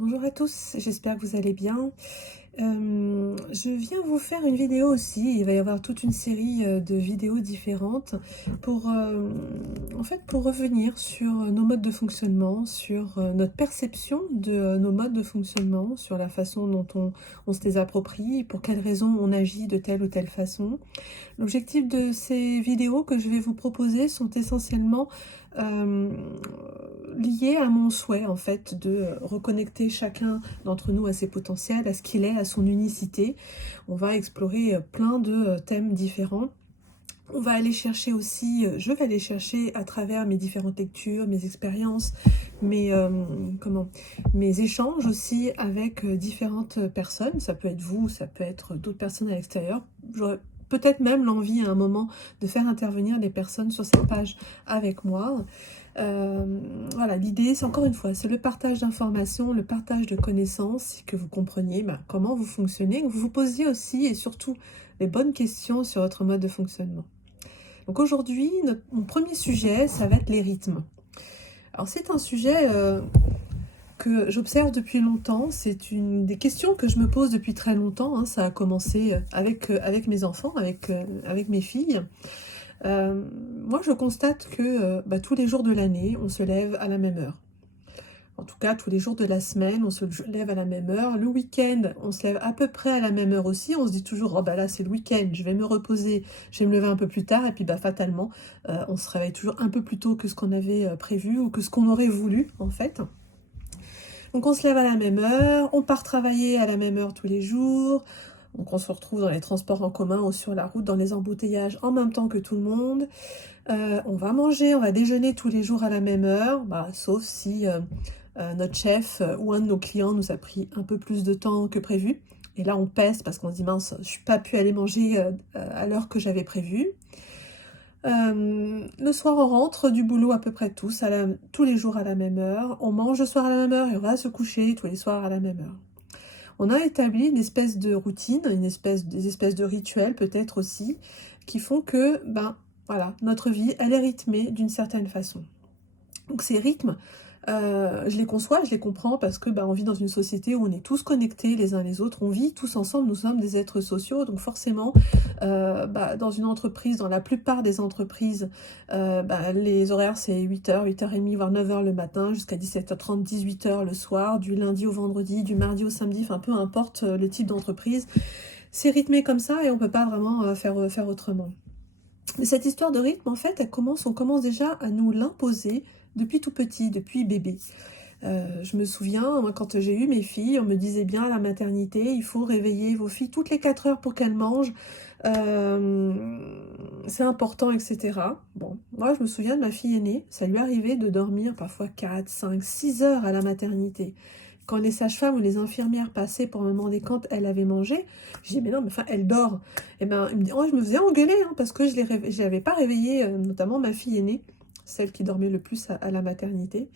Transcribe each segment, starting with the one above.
Bonjour à tous, j'espère que vous allez bien. Je viens vous faire une vidéo aussi. Il va y avoir toute une série de vidéos différentes pour, pour revenir sur nos modes de fonctionnement, sur notre perception de nos modes de fonctionnement, sur la façon dont on se les approprie, pour quelles raisons on agit de telle ou telle façon. L'objectif de ces vidéos que je vais vous proposer sont essentiellement euh, liées à mon souhait en fait de reconnecter chacun d'entre nous à ses potentiels, à ce qu'il est, à son unicité. On va explorer plein de thèmes différents. On va aller chercher aussi, je vais aller chercher à travers mes différentes lectures, mes expériences, mes, mes échanges aussi avec différentes personnes. Ça peut être vous, ça peut être d'autres personnes à l'extérieur. J'aurais peut-être même l'envie à un moment de faire intervenir des personnes sur cette page avec moi. Voilà, l'idée, c'est encore une fois, c'est le partage d'informations, le partage de connaissances, que vous compreniez comment vous fonctionnez, que vous vous posiez aussi et surtout les bonnes questions sur votre mode de fonctionnement. Donc aujourd'hui, mon premier sujet, ça va être les rythmes. Alors c'est un sujet que j'observe depuis longtemps, c'est une des questions que je me pose depuis très longtemps, hein. Ça a commencé avec mes enfants, avec mes filles. Moi je constate que tous les jours de l'année, on se lève à la même heure. En tout cas, tous les jours de la semaine, on se lève à la même heure. Le week-end, on se lève à peu près à la même heure aussi. On se dit toujours, oh bah là c'est le week-end, je vais me reposer, je vais me lever un peu plus tard. Et puis fatalement, on se réveille toujours un peu plus tôt que ce qu'on avait prévu ou que ce qu'on aurait voulu en fait. Donc on se lève à la même heure, on part travailler à la même heure tous les jours. Donc on se retrouve dans les transports en commun ou sur la route, dans les embouteillages en même temps que tout le monde. On va manger, on va déjeuner tous les jours à la même heure, sauf si notre chef ou un de nos clients nous a pris un peu plus de temps que prévu. Et là, on peste parce qu'on se dit, mince, je suis pas pu aller manger à l'heure que j'avais prévu. Le soir, on rentre du boulot à peu près tous les jours à la même heure. On mange le soir à la même heure et on va se coucher tous les soirs à la même heure. On a établi une espèce de routine, des espèces de rituels peut-être aussi, qui font que, voilà, notre vie, elle est rythmée d'une certaine façon. Donc ces rythmes, je les conçois, je les comprends parce que on vit dans une société où on est tous connectés les uns les autres, on vit tous ensemble, nous sommes des êtres sociaux, donc forcément, dans une entreprise, dans la plupart des entreprises, les horaires c'est 8h, 8h30, voire 9h le matin, jusqu'à 17h30, 18h le soir, du lundi au vendredi, du mardi au samedi, enfin peu importe le type d'entreprise, c'est rythmé comme ça et on peut pas vraiment faire autrement. Mais cette histoire de rythme, en fait, on commence déjà à nous l'imposer depuis tout petit, depuis bébé. Je me souviens, moi, quand j'ai eu mes filles, on me disait bien à la maternité, il faut réveiller vos filles toutes les 4 heures pour qu'elles mangent. Euh, c'est important, etc. Bon, moi, je me souviens de ma fille aînée, ça lui arrivait de dormir parfois 4, 5, 6 heures à la maternité. Quand les sages-femmes ou les infirmières passaient pour me demander quand elle avait mangé, je dis mais non, mais enfin, elle dort. Et je me faisais engueuler parce que je l'avais pas réveillée, notamment ma fille aînée, celle qui dormait le plus à la maternité.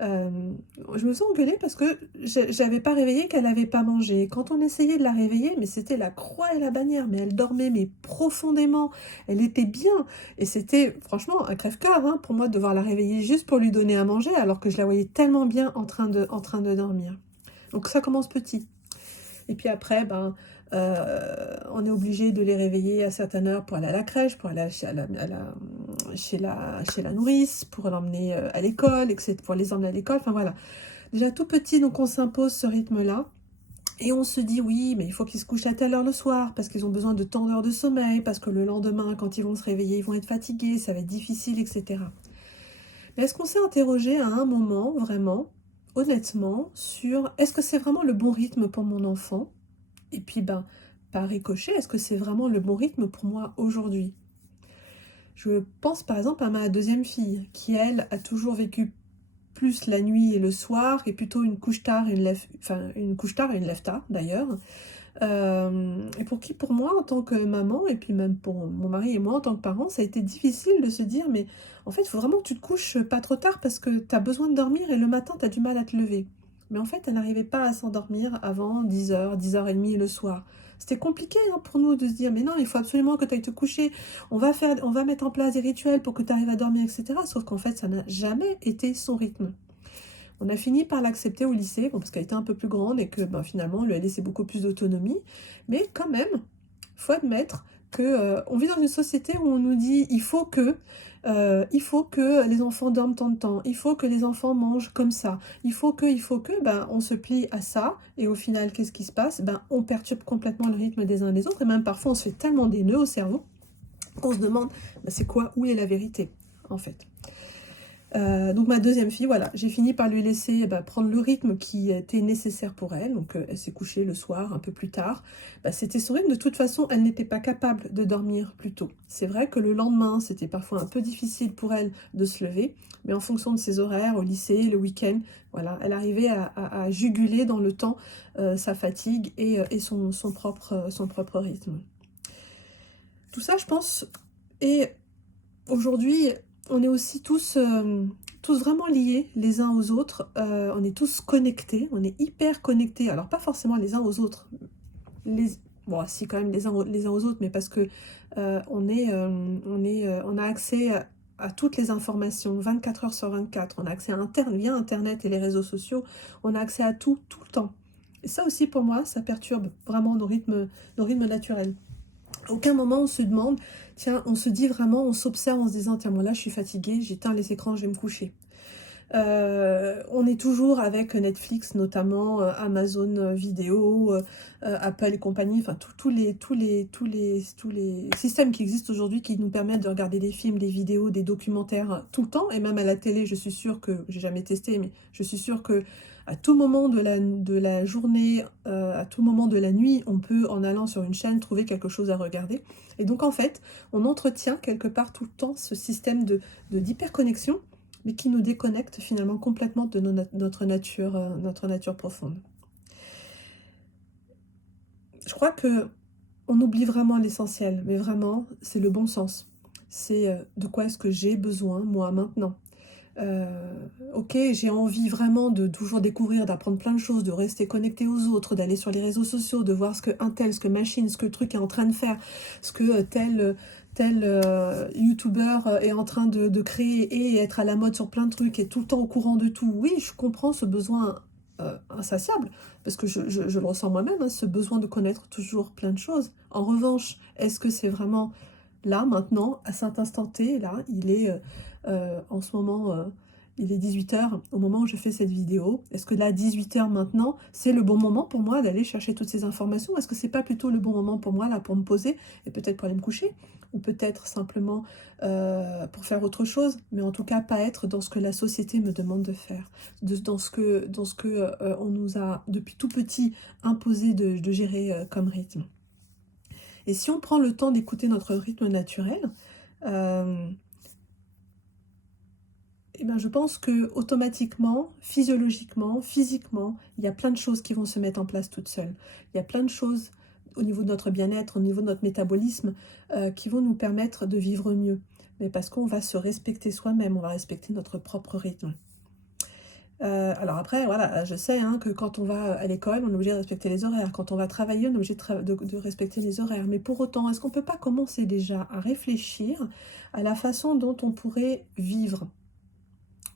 Euh, je me faisais engueuler parce que j'avais pas réveillé qu'elle avait pas mangé. Quand on essayait de la réveiller, mais c'était la croix et la bannière, mais elle dormait mais profondément, elle était bien. Et c'était franchement un crève-cœur pour moi de devoir la réveiller juste pour lui donner à manger alors que je la voyais tellement bien en train de dormir. Donc ça commence petit. Et puis après, on est obligé de les réveiller à certaines heures pour aller à la crèche, pour aller chez la nourrice, pour l'emmener à l'école, etc., pour les emmener à l'école. Enfin voilà. Déjà tout petit, donc on s'impose ce rythme-là. Et on se dit oui, mais il faut qu'ils se couchent à telle heure le soir, parce qu'ils ont besoin de tant d'heures de sommeil, parce que le lendemain, quand ils vont se réveiller, ils vont être fatigués, ça va être difficile, etc. Mais est-ce qu'on s'est interrogé à un moment, vraiment, honnêtement, sur est-ce que c'est vraiment le bon rythme pour mon enfant? Et puis, par ricochet, est-ce que c'est vraiment le bon rythme pour moi aujourd'hui? Je pense par exemple à ma deuxième fille, qui elle a toujours vécu plus la nuit et le soir, et plutôt une couche tard et une couche tard et une lève tard d'ailleurs. Et pour moi, en tant que maman, et puis même pour mon mari et moi en tant que parents, ça a été difficile de se dire, mais en fait, il faut vraiment que tu te couches pas trop tard parce que tu as besoin de dormir et le matin, tu as du mal à te lever. Mais en fait, elle n'arrivait pas à s'endormir avant 10h, 10h30 le soir. C'était compliqué pour nous de se dire, mais non, il faut absolument que tu ailles te coucher, on va mettre en place des rituels pour que tu arrives à dormir, etc. Sauf qu'en fait, ça n'a jamais été son rythme. On a fini par l'accepter au lycée, bon, parce qu'elle était un peu plus grande et que finalement on lui a laissé beaucoup plus d'autonomie. Mais quand même, il faut admettre que on vit dans une société où on nous dit il faut que les enfants dorment tant de temps, il faut que les enfants mangent comme ça, il faut que, on se plie à ça, et au final, qu'est-ce qui se passe? On perturbe complètement le rythme des uns des autres, et même parfois on se fait tellement des nœuds au cerveau qu'on se demande, c'est quoi, où est la vérité, en fait. Donc ma deuxième fille, voilà, j'ai fini par lui laisser prendre le rythme qui était nécessaire pour elle. Donc elle s'est couchée le soir, un peu plus tard. C'était son rythme. De toute façon, elle n'était pas capable de dormir plus tôt. C'est vrai que le lendemain, c'était parfois un peu difficile pour elle de se lever. Mais en fonction de ses horaires, au lycée, le week-end, voilà, elle arrivait à juguler dans le temps sa fatigue et son propre rythme. Tout ça, je pense, et aujourd'hui, on est aussi tous vraiment liés les uns aux autres. On est tous connectés, on est hyper connectés. Alors, pas forcément les uns aux autres. Bon, si, quand même les uns aux autres, mais parce que on a accès à toutes les informations 24 heures sur 24. On a accès via Internet et les réseaux sociaux. On a accès à tout le temps. Et ça aussi, pour moi, ça perturbe vraiment nos rythmes naturels. À aucun moment on se demande, tiens, on se dit vraiment, on s'observe en se disant, tiens, moi là je suis fatiguée, j'éteins les écrans, je vais me coucher. On est toujours avec Netflix, notamment Amazon Vidéo, Apple et compagnie, enfin tous les systèmes qui existent aujourd'hui qui nous permettent de regarder des films, des vidéos, des documentaires tout le temps, et même à la télé. Je suis sûre que, j'ai jamais testé, mais je suis sûre que à tout moment de la journée, à tout moment de la nuit, on peut, en allant sur une chaîne, trouver quelque chose à regarder. Et donc en fait, on entretient quelque part tout le temps ce système d'hyperconnexion, mais qui nous déconnecte finalement complètement de notre nature profonde. Je crois que on oublie vraiment l'essentiel, mais vraiment, c'est le bon sens. C'est de quoi est-ce que j'ai besoin, moi, maintenant. Ok, j'ai envie vraiment de toujours découvrir, d'apprendre plein de choses, de rester connecté aux autres, d'aller sur les réseaux sociaux, de voir ce que un tel, ce que machine, ce que le truc est en train de faire, ce que tel youtubeur est en train de créer et être à la mode sur plein de trucs et tout le temps au courant de tout. Oui, je comprends ce besoin insatiable, parce que je le ressens moi-même, hein, ce besoin de connaître toujours plein de choses. En revanche, est-ce que c'est vraiment là, maintenant, à cet instant T, là, il est en ce moment, il est 18 h au moment où je fais cette vidéo. Est-ce que là, 18 h maintenant, c'est le bon moment pour moi d'aller chercher toutes ces informations? Est-ce que c'est pas plutôt le bon moment pour moi, là, pour me poser et peut-être pour aller me coucher? Ou peut-être simplement pour faire autre chose, mais en tout cas pas être dans ce que la société me demande de faire, dans ce que on nous a depuis tout petit imposé de gérer comme rythme. Et si on prend le temps d'écouter notre rythme naturel, je pense que automatiquement, physiologiquement, physiquement, il y a plein de choses qui vont se mettre en place toutes seules. Il y a plein de choses au niveau de notre bien-être, au niveau de notre métabolisme, qui vont nous permettre de vivre mieux. Mais parce qu'on va se respecter soi-même, on va respecter notre propre rythme. Alors après, voilà, je sais que quand on va à l'école, on est obligé de respecter les horaires. Quand on va travailler, on est obligé de respecter les horaires. Mais pour autant, est-ce qu'on ne peut pas commencer déjà à réfléchir à la façon dont on pourrait vivre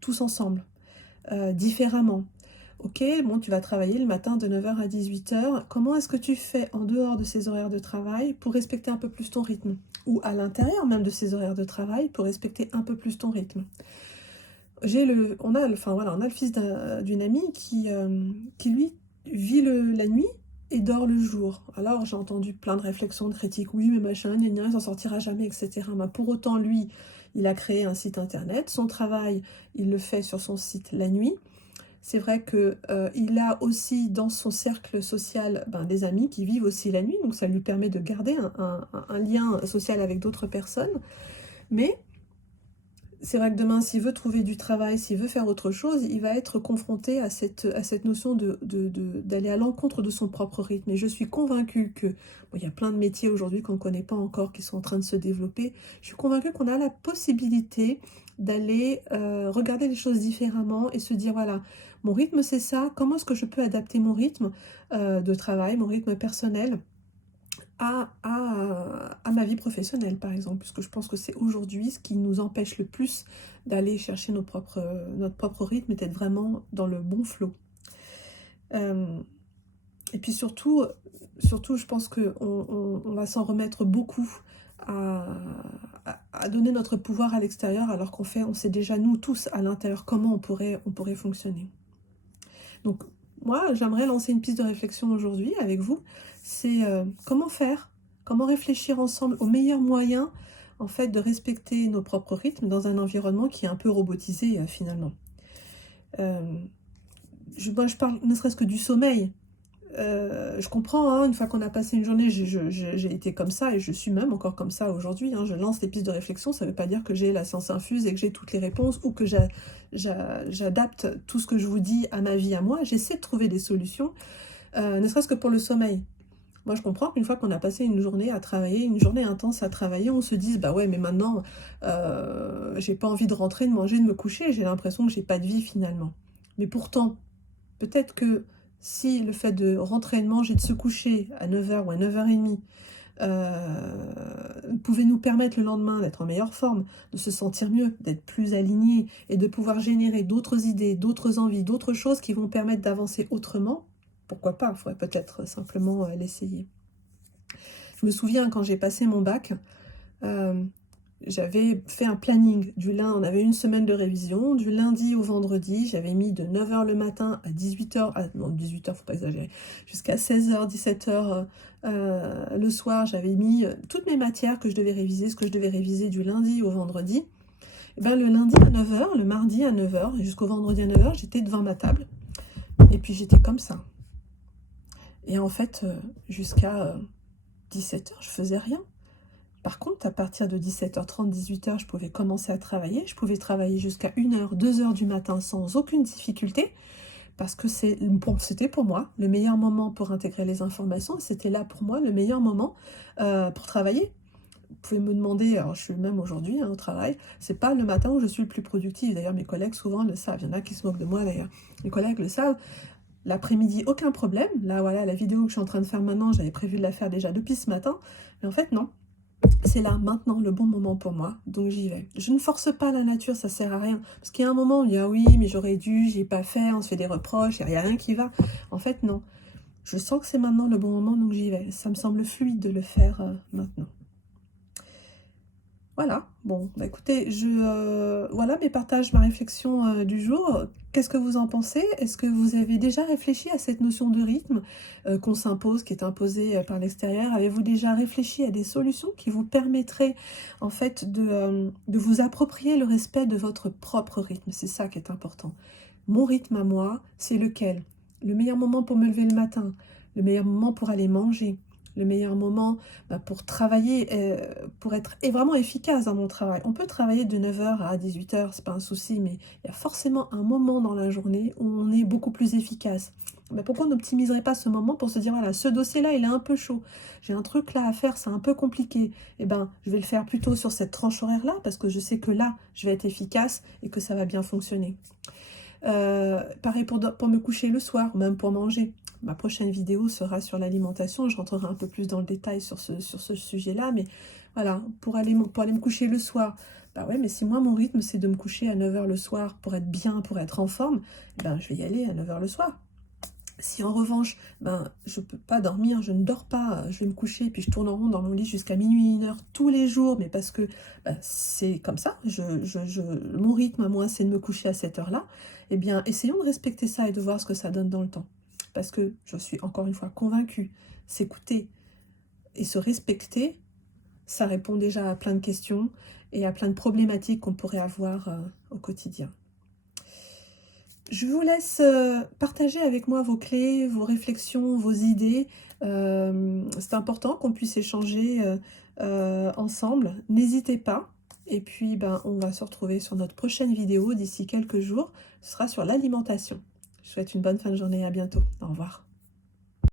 tous ensemble, différemment? Ok, bon, tu vas travailler le matin de 9 h à 18 h. Comment est-ce que tu fais en dehors de ces horaires de travail pour respecter un peu plus ton rythme? Ou à l'intérieur même de ces horaires de travail pour respecter un peu plus ton rythme? On a le fils d'une amie qui lui vit la nuit et dort le jour. Alors j'ai entendu plein de réflexions, de critiques, oui mais machin, il s'en sortira jamais, etc. Mais pour autant, lui, il a créé un site internet, son travail, il le fait sur son site la nuit. C'est vrai que il a aussi dans son cercle social des amis qui vivent aussi la nuit, donc ça lui permet de garder un lien social avec d'autres personnes. Mais c'est vrai que demain, s'il veut trouver du travail, s'il veut faire autre chose, il va être confronté à cette notion d'aller à l'encontre de son propre rythme. Et je suis convaincue que, il y a plein de métiers aujourd'hui qu'on ne connaît pas encore, qui sont en train de se développer. Je suis convaincue qu'on a la possibilité d'aller regarder les choses différemment et se dire, voilà, mon rythme c'est ça, comment est-ce que je peux adapter mon rythme de travail, mon rythme personnel à ma vie professionnelle, par exemple, puisque je pense que c'est aujourd'hui ce qui nous empêche le plus d'aller chercher notre propre rythme et d'être vraiment dans le bon flow. Et puis surtout, je pense qu'on va s'en remettre beaucoup à donner notre pouvoir à l'extérieur, alors on sait déjà nous tous à l'intérieur comment on pourrait fonctionner. Donc moi, j'aimerais lancer une piste de réflexion aujourd'hui avec vous. C'est comment réfléchir ensemble au meilleur moyen en fait de respecter nos propres rythmes dans un environnement qui est un peu robotisé finalement. Moi, je parle ne serait-ce que du sommeil. Je comprends, hein, une fois qu'on a passé une journée, j'ai été comme ça et je suis même encore comme ça aujourd'hui. Hein, je lance des pistes de réflexion, ça ne veut pas dire que j'ai la science infuse et que j'ai toutes les réponses ou que j'adapte tout ce que je vous dis à ma vie, à moi. J'essaie de trouver des solutions, ne serait-ce que pour le sommeil. Moi, je comprends qu'une fois qu'on a passé une journée à travailler, une journée intense à travailler, on se dise, bah ouais, mais maintenant, j'ai pas envie de rentrer, de manger, de me coucher, j'ai l'impression que j'ai pas de vie finalement. Mais pourtant, peut-être que si le fait de rentrer, de manger, de se coucher à 9h ou à 9h30 pouvait nous permettre le lendemain d'être en meilleure forme, de se sentir mieux, d'être plus aligné et de pouvoir générer d'autres idées, d'autres envies, d'autres choses qui vont permettre d'avancer autrement, pourquoi pas, il faudrait peut-être simplement l'essayer. Je me souviens quand j'ai passé mon bac, j'avais fait un planning. On avait une semaine de révision, du lundi au vendredi, j'avais mis de 9h le matin à 18h, non 18h, faut pas exagérer, jusqu'à 16h, 17h le soir, j'avais mis toutes mes matières que je devais réviser, ce que je devais réviser du lundi au vendredi. Et ben, le lundi à 9h, le mardi à 9h, et jusqu'au vendredi à 9h, j'étais devant ma table. Et puis j'étais comme ça. Et en fait, jusqu'à 17h, je faisais rien. Par contre, à partir de 17h30, 18h, je pouvais commencer à travailler. Je pouvais travailler jusqu'à 1h, 2h du matin sans aucune difficulté, parce que c'était pour moi le meilleur moment pour intégrer les informations. C'était là pour moi le meilleur moment pour travailler. Vous pouvez me demander, alors je suis même aujourd'hui au travail, c'est pas le matin où je suis le plus productive. D'ailleurs, mes collègues souvent le savent. Il y en a qui se moquent de moi d'ailleurs. Mes collègues le savent. L'après-midi, aucun problème. Là, voilà, la vidéo que je suis en train de faire maintenant, j'avais prévu de la faire déjà depuis ce matin. Mais en fait, non. C'est là, maintenant, le bon moment pour moi, donc j'y vais. Je ne force pas la nature, ça sert à rien. Parce qu'il y a un moment où on dit, ah oui, mais j'aurais dû, j'ai pas fait, on se fait des reproches, il n'y a rien qui va. En fait, non. Je sens que c'est maintenant le bon moment, donc j'y vais. Ça me semble fluide de le faire maintenant. Voilà, bon, bah écoutez, voilà mes partages, ma réflexion du jour. Qu'est-ce que vous en pensez? Est-ce que vous avez déjà réfléchi à cette notion de rythme qu'on s'impose, qui est imposée par l'extérieur? Avez-vous déjà réfléchi à des solutions qui vous permettraient en fait de vous approprier le respect de votre propre rythme? C'est ça qui est important. Mon rythme à moi, c'est lequel? Le meilleur moment pour me lever le matin, le meilleur moment pour aller manger, le meilleur moment pour travailler, pour être vraiment efficace dans mon travail. On peut travailler de 9h à 18h, c'est pas un souci, mais il y a forcément un moment dans la journée où on est beaucoup plus efficace. Pourquoi on n'optimiserait pas ce moment pour se dire, voilà, ce dossier-là, il est un peu chaud, j'ai un truc là à faire, c'est un peu compliqué, et je vais le faire plutôt sur cette tranche horaire-là, parce que je sais que là, je vais être efficace et que ça va bien fonctionner. Pareil pour me coucher le soir, ou même pour manger. Ma prochaine vidéo sera sur l'alimentation, je rentrerai un peu plus dans le détail sur ce sujet-là, mais voilà, pour aller me coucher le soir, ouais, mais si moi mon rythme c'est de me coucher à 9h le soir pour être bien, pour être en forme, je vais y aller à 9h le soir. Si en revanche, je peux pas dormir, je ne dors pas, je vais me coucher, puis je tourne en rond dans mon lit jusqu'à minuit, 1h tous les jours, mais parce que c'est comme ça, mon rythme à moi, c'est de me coucher à cette heure-là, eh bien, essayons de respecter ça et de voir ce que ça donne dans le temps. Parce que je suis encore une fois convaincue, s'écouter et se respecter, ça répond déjà à plein de questions et à plein de problématiques qu'on pourrait avoir au quotidien. Je vous laisse partager avec moi vos clés, vos réflexions, vos idées. C'est important qu'on puisse échanger ensemble. N'hésitez pas. Et puis, on va se retrouver sur notre prochaine vidéo d'ici quelques jours. Ce sera sur l'alimentation. Je vous souhaite une bonne fin de journée. À bientôt. Au revoir.